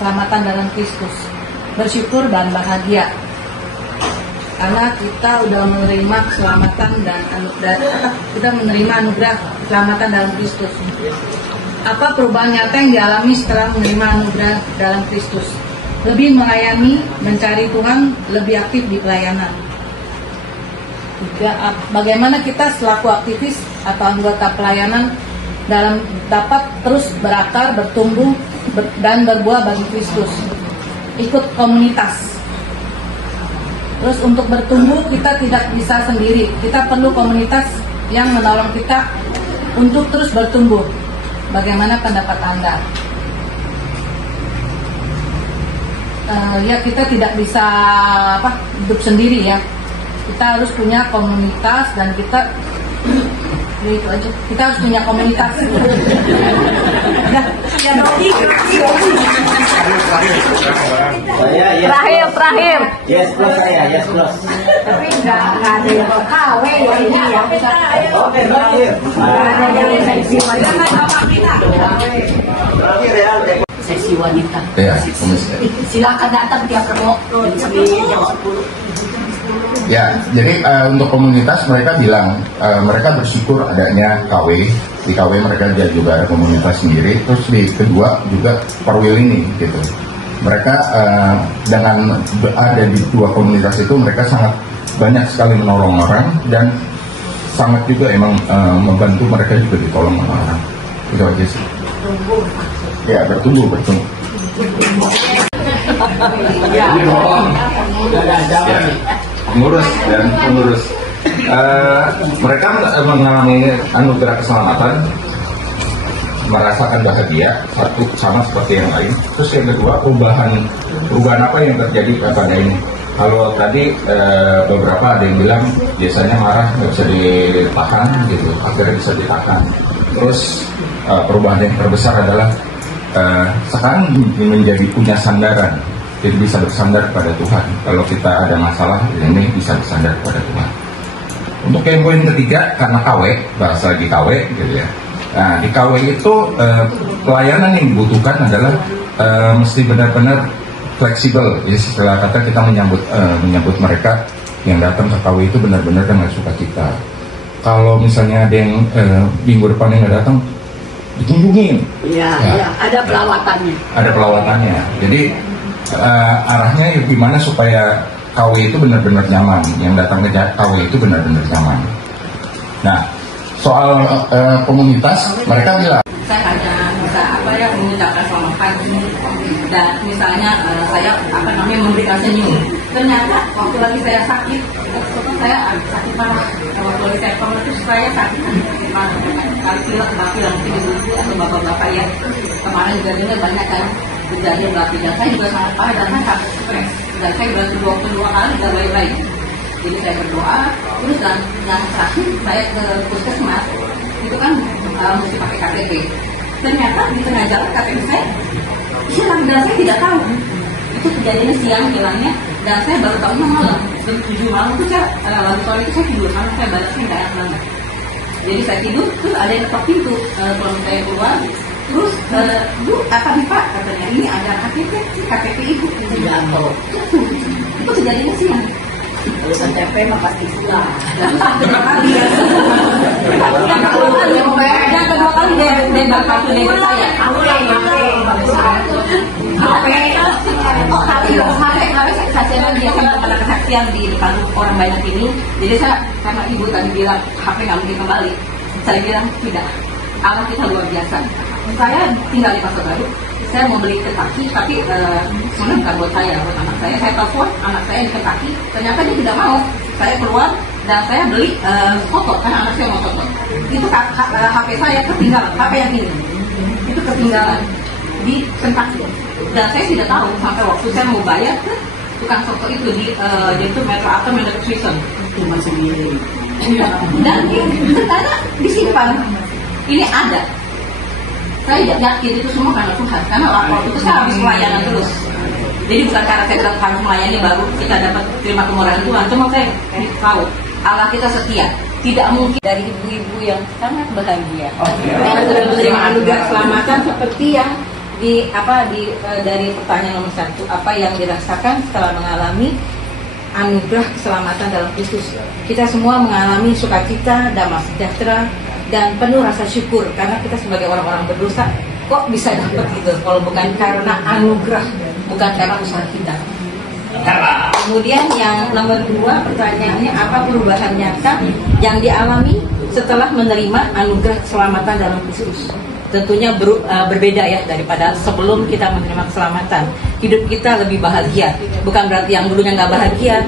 keselamatan dalam Kristus. Bersyukur dan bahagia karena kita udah menerima keselamatan dan kita menerima anugerah keselamatan dalam Kristus. Apa perubahan nyata yang dialami setelah menerima anugerah dalam Kristus? Lebih melayani, mencari Tuhan, lebih aktif di pelayanan. Juga, bagaimana kita selaku aktivis atau anggota pelayanan dapat terus berakar, bertumbuh, dan berbuah bagi Kristus. Ikut komunitas. Terus untuk bertumbuh kita tidak bisa sendiri. Kita perlu komunitas yang menolong kita untuk terus bertumbuh. Bagaimana pendapat Anda? Ya kita tidak bisa hidup sendiri ya. Kita harus punya komunitas dan kita ya itu aja. Kita harus punya komunitas. Terakhir. Yes plus saya, yes plus. Tapi nggak ada yang mau KW ya ini ya. Oke, terakhir. Ada yang seksi wanita. Terakhir ya. Seksi wanita. Ya, Silakan datang tiap Rebo sampai jam 10. ya. Jadi untuk komunitas mereka bilang mereka bersyukur adanya KW. Di KW mereka juga ada komunitas sendiri. Terus di kedua juga Perwil ini gitu. Mereka dengan ada di dua komunitas itu mereka sangat banyak sekali menolong orang dan sangat juga emang membantu mereka juga ditolong orang. Itu aja sih. Ya, bertumbuh. Ya, pengurus dan pengurus. Mereka mengalami anugerah keselamatan, merasakan bahagia satu sama seperti yang lain. Terus yang kedua, perubahan apa yang terjadi pada ini. Kalau tadi beberapa ada yang bilang biasanya marah nggak bisa ditahan gitu, akhirnya bisa ditahan. Terus perubahan yang terbesar adalah sekarang menjadi punya sandaran, jadi bisa bersandar pada Tuhan. Kalau kita ada masalah ini bisa bersandar pada Tuhan. Untuk yang poin ketiga, karena KW, bahasa di KW gitu ya. Nah, di KW itu pelayanan yang dibutuhkan adalah mesti benar-benar fleksibel. Jadi setelah kata kita menyambut mereka yang datang ke KW itu benar-benar dengan sukacita. Kalau misalnya ada yang minggu depan yang nggak datang, dikunjungin. Iya, ada pelawatannya. Ada pelawatannya. Jadi arahnya gimana supaya KW itu benar-benar nyaman. Yang datang ke KW itu benar-benar nyaman. Nah, soal komunitas, mereka bilang Saya hanya bisa mengucapkan selamat pagi dan misalnya saya memberikan senyum. Ternyata waktu lagi saya sakit, saya sakit parah. Waktu lagi saya koma itu saya sakit parah. Kali pilek mungkin ibu atau bapak-bapak ya. Kemarin juga dengar banyak kan kejadian bapak dan saya juga sangat parah dan saya sangat stres. Dan saya baru kedua kali tidak baik-baik. Jadi saya berdoa terus dan terakhir saya ke puskesmas itu kan mesti pakai KTP. Ternyata di tengah jalan KTP saya hilang dan saya tidak tahu. Itu kejadiannya siang hilangnya dan saya baru tahunya malam. Jam 7 malam itu saya lagi sore itu saya tidur karena saya balasnya nggak enak banget. Jadi saya tidur terus ada yang ketok pintu kalau saya keluar. Terus Bu apa nih Pak katanya ini ada KTP ibu tidak tahu. Itu kejadiannya siang. Tulisan TP mah pasti pulang. Yang kedua kali dia bakal ke desa saya. Aku yang HP lagi ya karena kesaksian di depan orang banyak ini. Jadi saya karena ibu tadi bilang HP nggak mungkin kembali. Saya bilang tidak. Allah kita luar biasa. Saya tinggal di Pasar Baru. Saya mau beli Kentucky, tapi sebenarnya bukan buat saya, buat anak saya. Saya telepon anak saya di Kentucky, ternyata dia tidak mau. Saya keluar dan saya beli foto, karena anak saya mau foto. Itu HP saya ketinggalan, HP yang ini. Itu ketinggalan di Kentucky. Dan saya tidak tahu sampai waktu saya mau bayar ke tukang foto itu di yaitu Metro atau Metro Prison. cuma sendiri. Dan ternyata disimpan. Ini ada. Saya yakin itu semua karena Tuhan. Karena lapor itu saya habis pelayanan terus. Jadi bukan karena saya harus melayani baru kita dapat terima kemurahan Tuhan. Cuma saya tahu Allah kita setia. Tidak mungkin dari ibu-ibu yang sangat bahagia. Karena sudah menerima anugerah keselamatan seperti yang dari pertanyaan nomor 1, apa yang dirasakan setelah mengalami anugerah keselamatan dalam Kristus? Kita semua mengalami sukacita, damai sejahtera, dan penuh rasa syukur karena kita sebagai orang-orang berdosa kok bisa dapat gitu kalau bukan karena anugerah, bukan karena usaha kita. Kemudian yang nomor 2 pertanyaannya, apa perubahan nyata yang dialami setelah menerima anugerah keselamatan dalam Kristus? Tentunya berbeda ya daripada sebelum kita menerima keselamatan. Hidup kita lebih bahagia, bukan berarti yang dulunya nggak bahagia,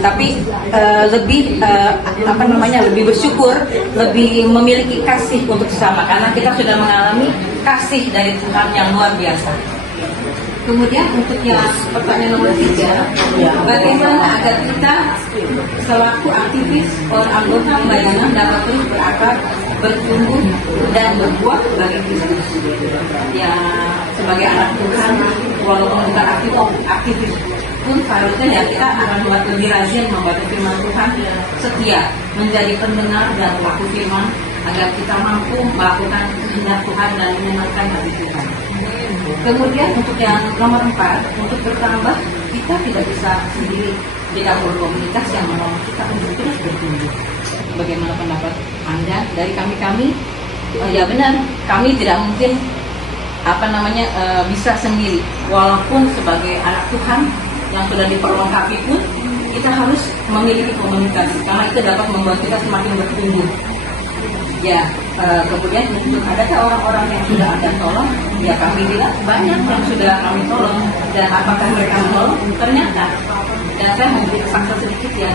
tapi lebih lebih bersyukur, lebih memiliki kasih untuk sesama karena kita sudah mengalami kasih dari Tuhan yang luar biasa. Kemudian untuk yang pertanyaan nomor 3, bagaimana agar kita selaku aktivis atau anggota pelayanan dapat terus berakar, bertumbuh dan berbuah bagi Kristus? Ya, sebagai anak Tuhan, walaupun bukan aktivis pun seharusnya ya kita akan buat lebih rajin membaca firman Tuhan, setia menjadi pendengar dan pelaku firman agar kita mampu melakukan kehendak Tuhan dan menyenangkan hati Tuhan. Kemudian untuk yang nomor 4, untuk bertambah kita tidak bisa sendiri, kita perlu komunitas yang menolong kita untuk terus bertumbuh. Bagaimana pendapat Anda? Dari kami? Ya benar, kami tidak mungkin bisa sendiri. Walaupun sebagai anak Tuhan yang sudah diperlengkapi pun kita harus memiliki komunitas karena itu dapat membuat kita semakin bertumbuh. Ya, kemudian untuk adakah orang-orang yang sudah Anda tolong? Ya, kami bilang banyak yang sudah kami tolong. Dan apakah mereka menolong? Ternyata, dan saya mau beri kesaksian sedikit ya.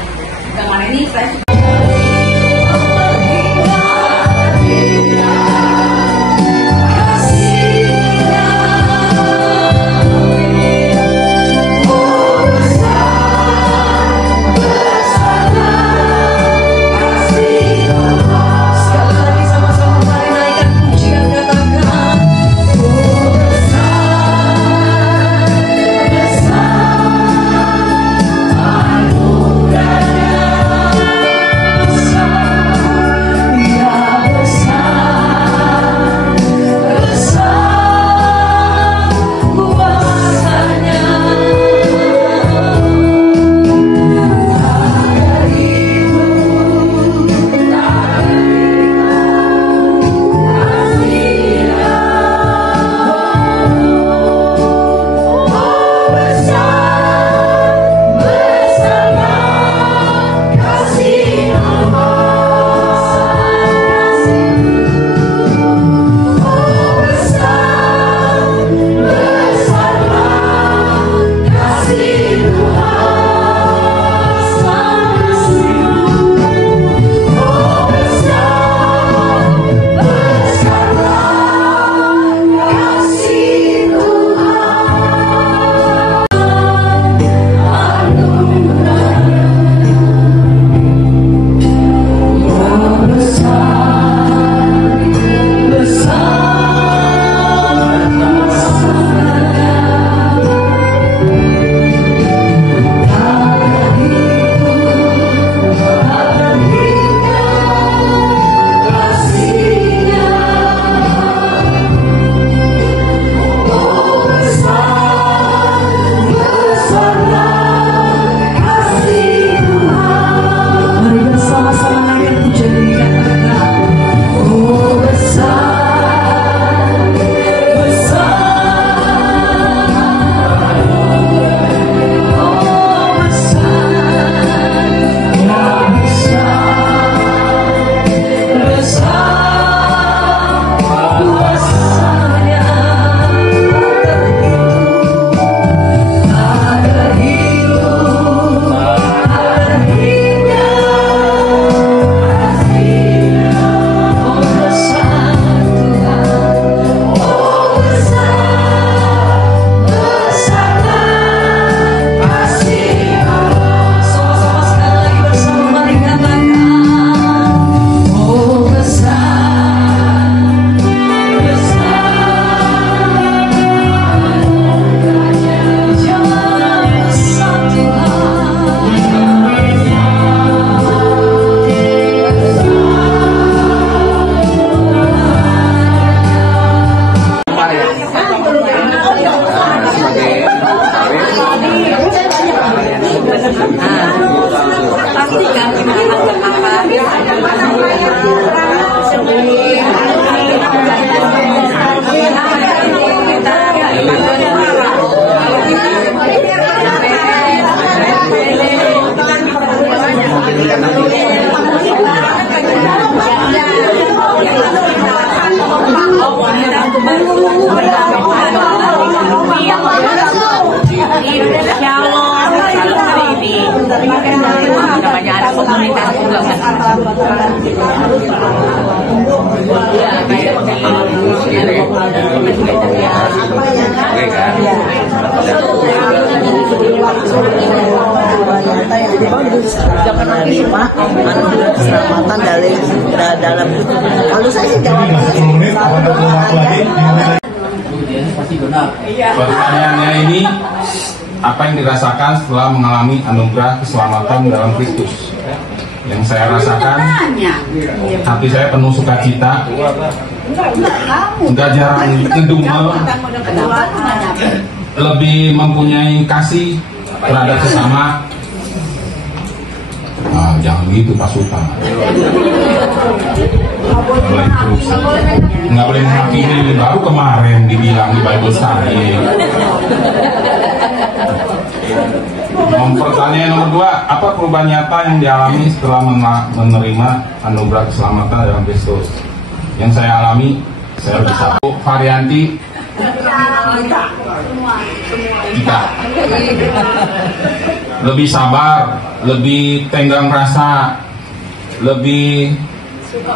Kemarin ini saya pastikan kita ada apa namanya ada komunitas juga kan. Ya, kayak jangan menerima keselamatan dalam kalau saya sih jawabnya Pertanyaannya ini, apa yang dirasakan setelah mengalami anugerah keselamatan dalam Kristus? Yang saya rasakan, hati saya penuh sukacita, enggak jarang ngedumel, lebih mempunyai kasih terhadap sesama. Nah, jangan gitu Pak Sultan. Nggak boleh menghakimi. Baru kemarin dibilang di Bible Study. Pertanyaan nomor 2, apa perubahan nyata yang dialami setelah menerima anugerah keselamatan dalam Kristus? Yang saya alami, saya lebih sabar. Varianti kita lebih sabar, lebih tenggang rasa, lebih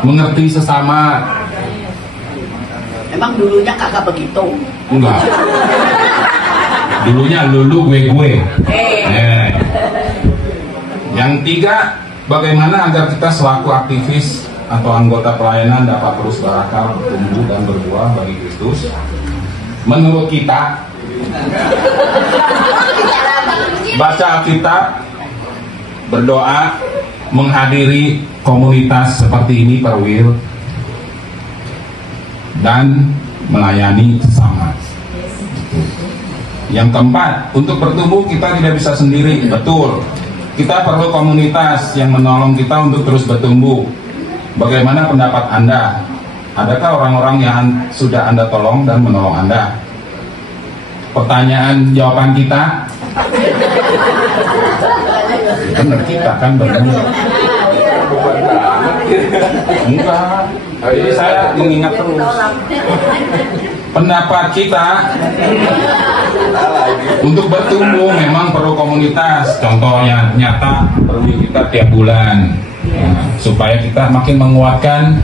mengerti sesama. emang dulunya kagak begitu. Enggak. Dulunya lulu gue. Yang 3, bagaimana agar kita selaku aktivis atau anggota pelayanan dapat terus berakar, bertumbuh dan berbuah bagi Kristus? Menurut kita, baca Alkitab, berdoa, menghadiri komunitas seperti ini Perwil, dan melayani sesama. Yang 4, untuk bertumbuh kita tidak bisa sendiri, betul. Kita perlu komunitas yang menolong kita untuk terus bertumbuh. Bagaimana pendapat Anda? Adakah orang-orang yang sudah Anda tolong dan menolong Anda? Pertanyaan jawaban kita, benar kita kan benar. Enggak, jadi saya mengingat terus. Pendapat kita untuk bertumbuh memang perlu komunitas. Contohnya nyata perlu kita tiap bulan, supaya kita makin menguatkan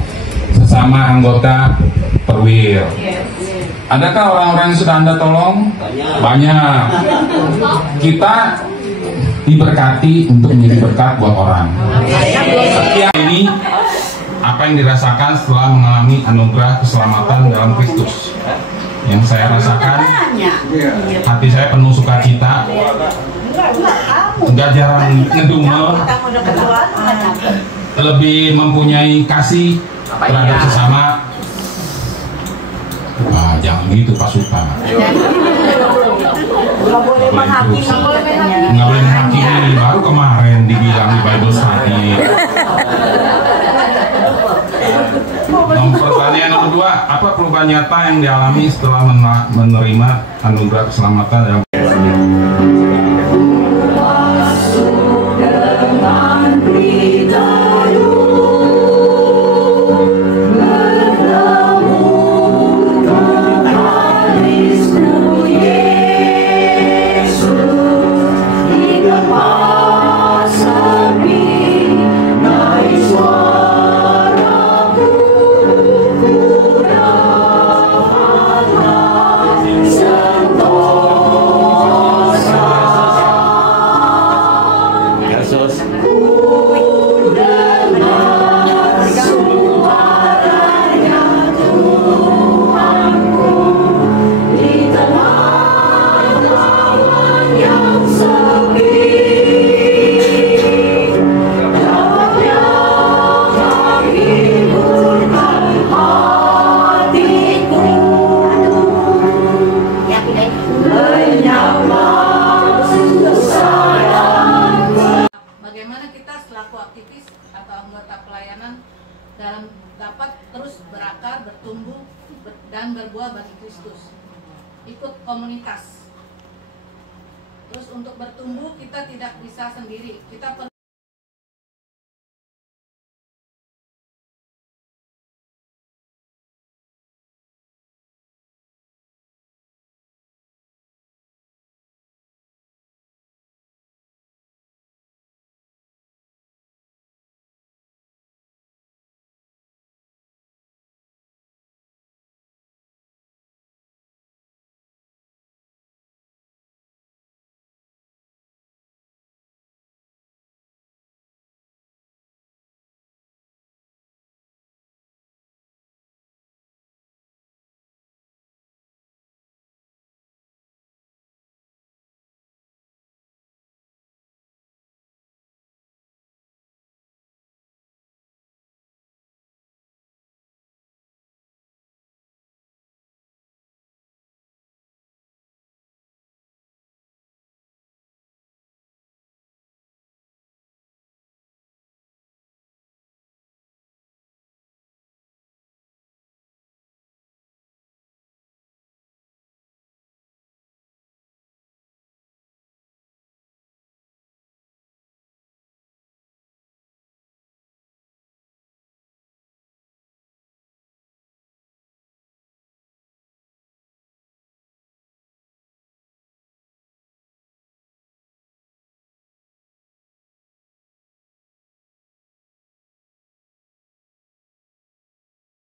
sesama anggota Perwil. Adakah orang-orang yang sudah Anda tolong? Banyak. Kita diberkati untuk menjadi berkat buat orang. Ini apa yang dirasakan setelah mengalami anugerah keselamatan dalam Kristus? Yang saya rasakan, hati saya penuh sukacita, enggak jarang ngedumel, lebih mempunyai kasih terhadap sesama. Wah, jangan gitu Pak Sultan. Nggak boleh menghakimi. Baru kemarin dibilang di Bible Study. Pertanyaan nomor 2, apa perubahan nyata yang dialami setelah menerima anugerah keselamatan dalam terus berakar, bertumbuh, dan berbuah bagi Kristus. Ikut komunitas. Terus untuk bertumbuh kita tidak bisa sendiri, kita perlu